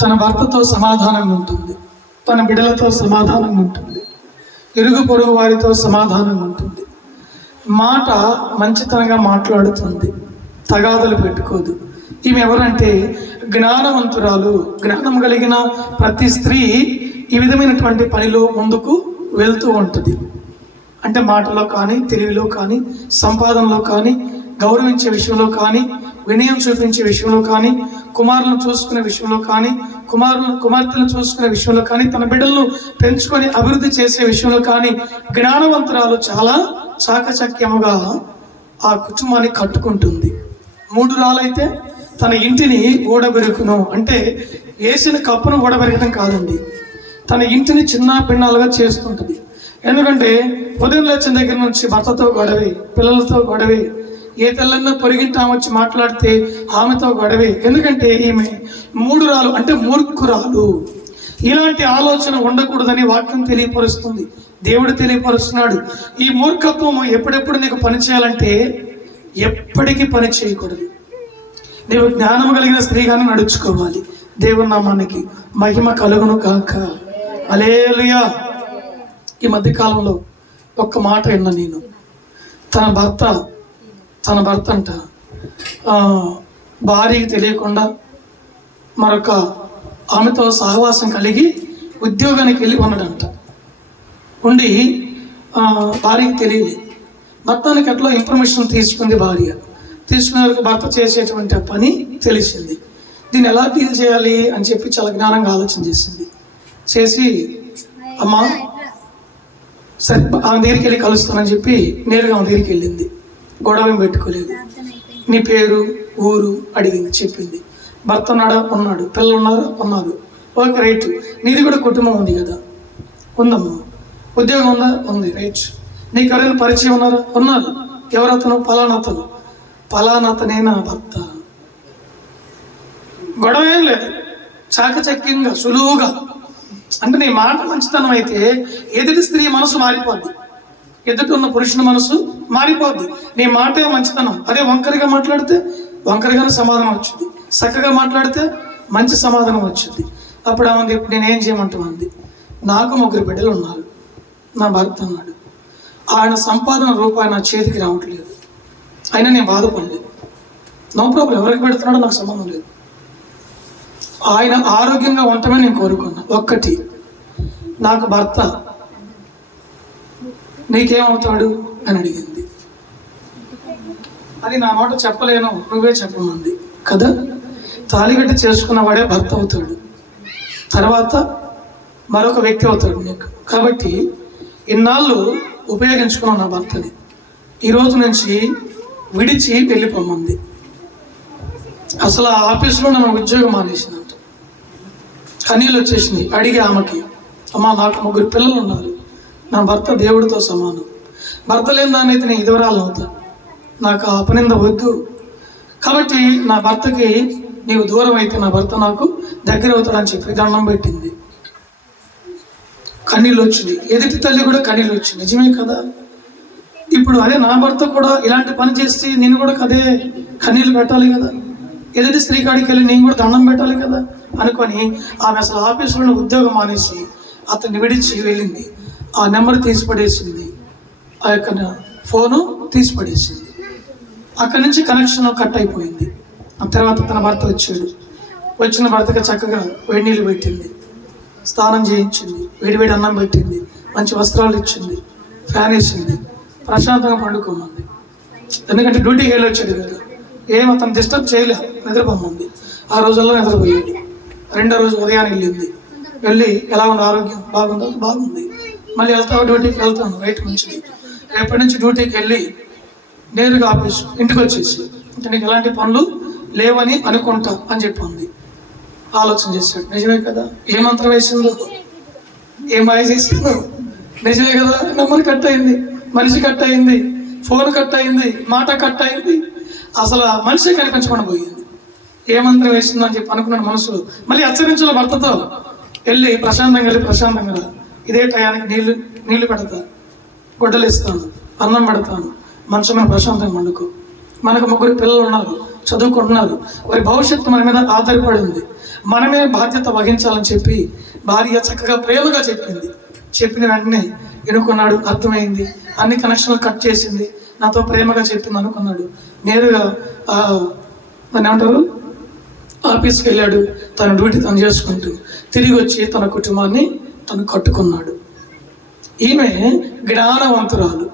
తన భర్తతో సమాధానంగా ఉంటుంది, తన బిడ్డలతో సమాధానంగా ఉంటుంది, ఇరుగు పొరుగు వారితో సమాధానంగా ఉంటుంది. మాట మంచితనంగా మాట్లాడుతుంది, తగాదలు పెట్టుకోదు. ఈమె ఎవరంటే జ్ఞానవంతురాలు. జ్ఞానం కలిగిన ప్రతి స్త్రీ ఈ విధమైనటువంటి పనిలో ముందుకు వెళ్తూ ఉంటుంది. అంటే మాటలో కానీ, తెలివిలో కానీ, సంపాదనలో కానీ, గౌరవించే విషయంలో కానీ, వినయం చూపించే విషయంలో కానీ, కుమారులను చూసుకునే విషయంలో కానీ, కుమార్తెలను చూసుకునే విషయంలో కానీ, తన బిడ్డలను పెంచుకొని అభివృద్ధి చేసే విషయంలో కానీ జ్ఞానవంతురాలు చాలా చాకచక్యముగా ఆ కుటుంబాన్ని కట్టుకుంటుంది. మూఢురాలైతే తన ఇంటిని ఊడబెరుకును. అంటే వేసిన కప్పును ఊడబెరగడం కాదండి, తన ఇంటిని చిన్న భిన్నాలుగా చేస్తుంటుంది. ఎందుకంటే ఉదయం లేచిన దగ్గర నుంచి భర్తతో గొడవే, పిల్లలతో గొడవే, ఏ తెల్లన్నా పొరిగింటి ఆమె వచ్చి మాట్లాడితే ఆమెతో గొడవే. ఎందుకంటే ఈమె మూఢురాలు, అంటే మూర్ఖురాలు. ఇలాంటి ఆలోచన ఉండకూడదని వాక్యం తెలియపరుస్తుంది, దేవుడు తెలియపరుస్తున్నాడు. ఈ మూర్ఖత్వం ఎప్పుడెప్పుడు నీకు పని చేయాలంటే ఎప్పటికీ పని చేయకూడదు. నీవు జ్ఞానం కలిగిన స్త్రీగానే నడుచుకోవాలి. దేవుని నామానికి మహిమ కలుగును కాక. హల్లెలూయా. ఈ మధ్యకాలంలో ఒక్క మాట విన్నా నేను. తన భర్త అంట భార్యకి తెలియకుండా మరొక ఆమెతో సహవాసం కలిగి ఉద్యోగానికి వెళ్ళి ఉన్నాడంట. ఉండి భార్యకి తెలియదు. మొత్తానికి అట్లా ఇన్ఫర్మేషన్ తీసుకుంది భార్య. తీసుకునే వరకు భర్త చేసేటువంటి పని తెలిసింది. దీన్ని ఎలా డీల్ చేయాలి అని చెప్పి చాలా జ్ఞానంగా ఆలోచన చేసింది. చేసి అమ్మా సరే ఆమె దగ్గరికి వెళ్ళి కలుస్తానని చెప్పి నేరుగా ఆమె దగ్గరికి వెళ్ళింది. గొడవ ఏం పెట్టుకోలేదు. నీ పేరు, ఊరు అడిగింది, చెప్పింది. భర్త ఉన్నాడు, పిల్లలు ఉన్నారు. Okay right. నీది కూడా కుటుంబం ఉంది కదా? ఉందమ్మా. ఉద్యోగం ఉందా? ఉంది. రైట్. నీకు ఎవరైనా పరిచయం ఉన్నారు. ఎవరతను? పలానతనే నా భర్త. గొడవ ఏం లేదు, చాకచక్యంగా సులువుగా. అంటే నీ మాట మంచితనం అయితే ఎదుటి స్త్రీ మనసు మారిపోద్ది, ఎదుటి ఉన్న పురుషుని మనసు మారిపోద్ది. నీ మాటే మంచితనం. అదే వంకరగా మాట్లాడితే వంకరగానే సమాధానం వచ్చింది, చక్కగా మాట్లాడితే మంచి సమాధానం వచ్చింది. అప్పుడు ఆమె నేనేం చేయమంటామంది. నాకు 3 బిడ్డలు ఉన్నారు, నా భర్త అన్నాడు. ఆయన సంపాదన రూపాయి నా చేతికి రావట్లేదు, అయినా నేను బాధపడలేదు. నో ప్రాబ్లం, ఎవరికి పెడుతున్నాడో నాకు సంబంధం లేదు. ఆయన ఆరోగ్యంగా ఉండటమే నేను కోరుకున్నా. ఒక్కటి, నాకు భర్త నీకేమవుతాడు అని అడిగింది. అది నా మాట చెప్పలేను, నువ్వే చెప్పమంది కదా. తాళిగట్టి చేసుకున్నవాడే భర్త అవుతాడు, తర్వాత మరొక వ్యక్తి అవుతాడు నీకు. కాబట్టి ఇన్నాళ్ళు ఉపయోగించుకున్నాను నా భర్తని, ఈరోజు నుంచి విడిచి వెళ్ళిపోమంది. అసలు ఆ ఆఫీసులో నన్ను ఉద్యోగం మానేసినంత కన్నీళ్ళు వచ్చేసింది. అడిగి ఆమెకి, అమ్మా నాకు 3 పిల్లలు ఉన్నారు, నా భర్త దేవుడితో సమానం, భర్త లేని దాన్ని అయితే నేను ఇదివరాలను అవుతా, నాకు ఆ అపనింద వద్దు. కాబట్టి నా భర్తకి నీవు దూరం అయితే నా భర్త నాకు దగ్గర అవుతాడని చెప్పి దండం పెట్టింది. కన్నీళ్ళు వచ్చింది. ఎదుటి తల్లి కూడా కన్నీళ్ళు వచ్చింది. నిజమే కదా. ఇప్పుడు అదే నా భర్త కూడా ఇలాంటి పని చేస్తే నేను కూడా కదే కన్నీళ్ళు పెట్టాలి కదా. ఎదుటి స్త్రీ కాడికి వెళ్ళి నేను కూడా దండం పెట్టాలి కదా అనుకొని ఆమె అసలు ఆఫీసులో ఉద్యోగం మానేసి అతన్ని విడిచి వెళ్ళింది. ఆ నెంబర్ తీసి పడేసింది, ఆ యొక్క ఫోను తీసి పడేసింది. అక్కడి నుంచి కనెక్షన్ కట్ అయిపోయింది. ఆ తర్వాత తన భర్త వచ్చాడు. వచ్చిన భర్తకి చక్కగా వేడి నీళ్ళు పెట్టింది, స్నానం చేయించింది, వేడివేడి అన్నం పెట్టింది, మంచి వస్త్రాలు ఇచ్చింది, ఫ్యాన్ వేసింది, ప్రశాంతంగా పండుకోమంది. ఎందుకంటే డ్యూటీకి వెళ్ళి వచ్చాడు కదా, ఏం అతను డిస్టర్బ్ చేయలే, నిద్రపోమంది. ఆ రోజుల్లో నిద్రపోయాడు. 2వ రోజు ఉదయాన్నే వెళ్ళి ఎలా ఉంది, ఆరోగ్యం బాగుందో? బాగుంది. మళ్ళీ వెళ్తావు? డ్యూటీకి వెళ్తాను. రైట్, మంచిది. రేపటి నుంచి డ్యూటీకి వెళ్ళి నేరుగా ఆఫీసు ఇంటికి వచ్చేసి అంటే నీకు ఎలాంటి పనులు లేవని అనుకుంటా అని చెప్పింది. ఆలోచన చేశాడు. నిజమే కదా. ఏ మంత్రం వేసిందో, ఏం మాయ చేసిందో. నిజమే కదా. నెంబర్ కట్ అయింది, మనిషి కట్ అయింది, ఫోన్ కట్ అయింది, మాట కట్ అయింది, అసలు మనిషి కనిపించకుండా పోయింది. ఏ మంత్రం వేసిందో అని చెప్పి అనుకున్నాడు మనసులో. మళ్ళీ హెచ్చరించాలి భర్తతో, ప్రశాంతంగా ఇదే టయానికి నీళ్లు పెడతా, గుడ్డలు ఇస్తాను, అన్నం పెడతాను, మంచమైన ప్రశాంతంగా వండుకో. మనకు 3 పిల్లలు ఉన్నారు, చదువుకుంటున్నారు, వారి భవిష్యత్తు మన మీద ఆధారపడి ఉంది, మనమే బాధ్యత వహించాలని చెప్పి భార్య చక్కగా ప్రేమగా చెప్పింది. చెప్పిన వెంటనే ఎన్నుకున్నాడు, అర్థమైంది, అన్ని కనెక్షన్లు కట్ చేసింది, నాతో ప్రేమగా చెప్పింది అనుకున్నాడు. నేరుగా మన ఏమంటారు ఆఫీస్కి వెళ్ళాడు, తన డ్యూటీ తను చేసుకుంటూ తిరిగి వచ్చి తన కుటుంబాన్ని తను కట్టుకున్నాడు. ఈమె జ్ఞానవంతురాలు.